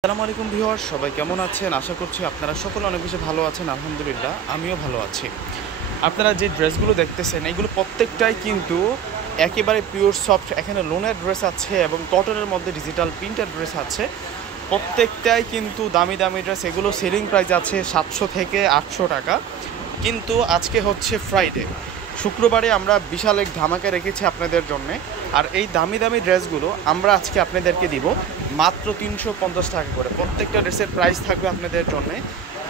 আসসালামু আলাইকুম ভিউয়ার্স, সবাই কেমন আছেন? আশা করছি আপনারা সকলে অনেক বেশি ভালো আছেন। আলহামদুলিল্লাহ আমিও ভালো আছি। আপনারা যে ড্রেসগুলো দেখতেছেন এগুলো প্রত্যেকটাই কিন্তু একেবারে পিওর সফট। এখানে লোনের ড্রেস আছে এবং কটনের মধ্যে ডিজিটাল প্রিন্টের ড্রেস আছে। প্রত্যেকটাই কিন্তু দামি দামি ড্রেস। এগুলো সেলিং প্রাইস আছে 700 থেকে 800 টাকা। কিন্তু আজকে হচ্ছে ফ্রাইডে, শুক্রবারে আমরা বিশাল এক ধামাকা রেখেছি আপনাদের জন্যে। আর এই দামি দামি ড্রেসগুলো আমরা আজকে আপনাদেরকে দিব মাত্র 350 টাকা করে। প্রত্যেকটা ড্রেসের প্রাইস থাকবে আপনাদের জন্যে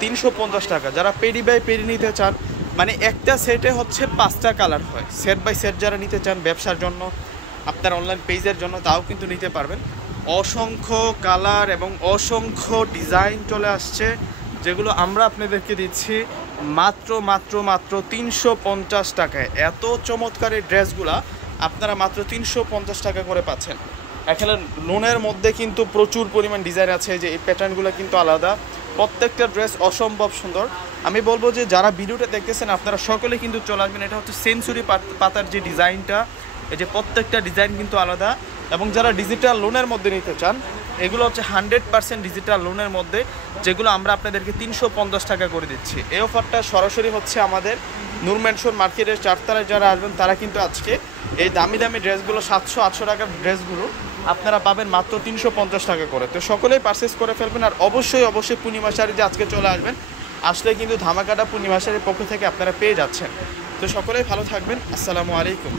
350 টাকা। যারা পেরি বাই পেরি নিতে চান, মানে একটা সেটে হচ্ছে 5টা কালার হয়, সেট বাই সেট যারা নিতে চান ব্যবসার জন্য, আপনার অনলাইন পেজের জন্য, তাও কিন্তু নিতে পারবেন। অসংখ্য কালার এবং অসংখ্য ডিজাইন চলে আসছে, যেগুলো আমরা আপনাদেরকে দিচ্ছি মাত্র মাত্র মাত্র 350 টাকায়। এত চমৎকার এই ড্রেসগুলা আপনারা মাত্র 350 টাকা করে পাচ্ছেন। এখানে লোনের মধ্যে কিন্তু প্রচুর পরিমাণ ডিজাইন আছে, যে এই প্যাটার্নগুলো কিন্তু আলাদা। প্রত্যেকটা ড্রেস অসম্ভব সুন্দর। আমি বলবো যে যারা ভিডিওটা দেখতেছেন আপনারা সকলে কিন্তু চলে আসবেন। এটা হচ্ছে সেঞ্চুরি পাতার যে ডিজাইনটা, এই যে প্রত্যেকটা ডিজাইন কিন্তু আলাদা। এবং যারা ডিজিটাল লোনের মধ্যে নিতে চান, এগুলো হচ্ছে 100% ডিজিটাল লোনের মধ্যে, যেগুলো আমরা আপনাদেরকে 350 টাকা করে দিচ্ছি। এই অফারটা সরাসরি হচ্ছে আমাদের নূর ম্যানশন মার্কেটের 4 তলায় যারা আসবেন তারা কিন্তু আজকে এই দামি দামি ড্রেসগুলো 700-800 টাকার ড্রেসগুলো আপনারা পাবেন মাত্র 350 টাকা করে। তো সকলেই পারচেস করে ফেলবেন। আর অবশ্যই অবশ্যই পূর্ণিমা শাড়ি যে আজকে চলে আসবেন, আসলে কিন্তু ধামাকাটা পূর্ণিমা শাড়ির পক্ষ থেকে আপনারা পেয়ে যাচ্ছেন। তো সকলেই ভালো থাকবেন। আসসালামু আলাইকুম।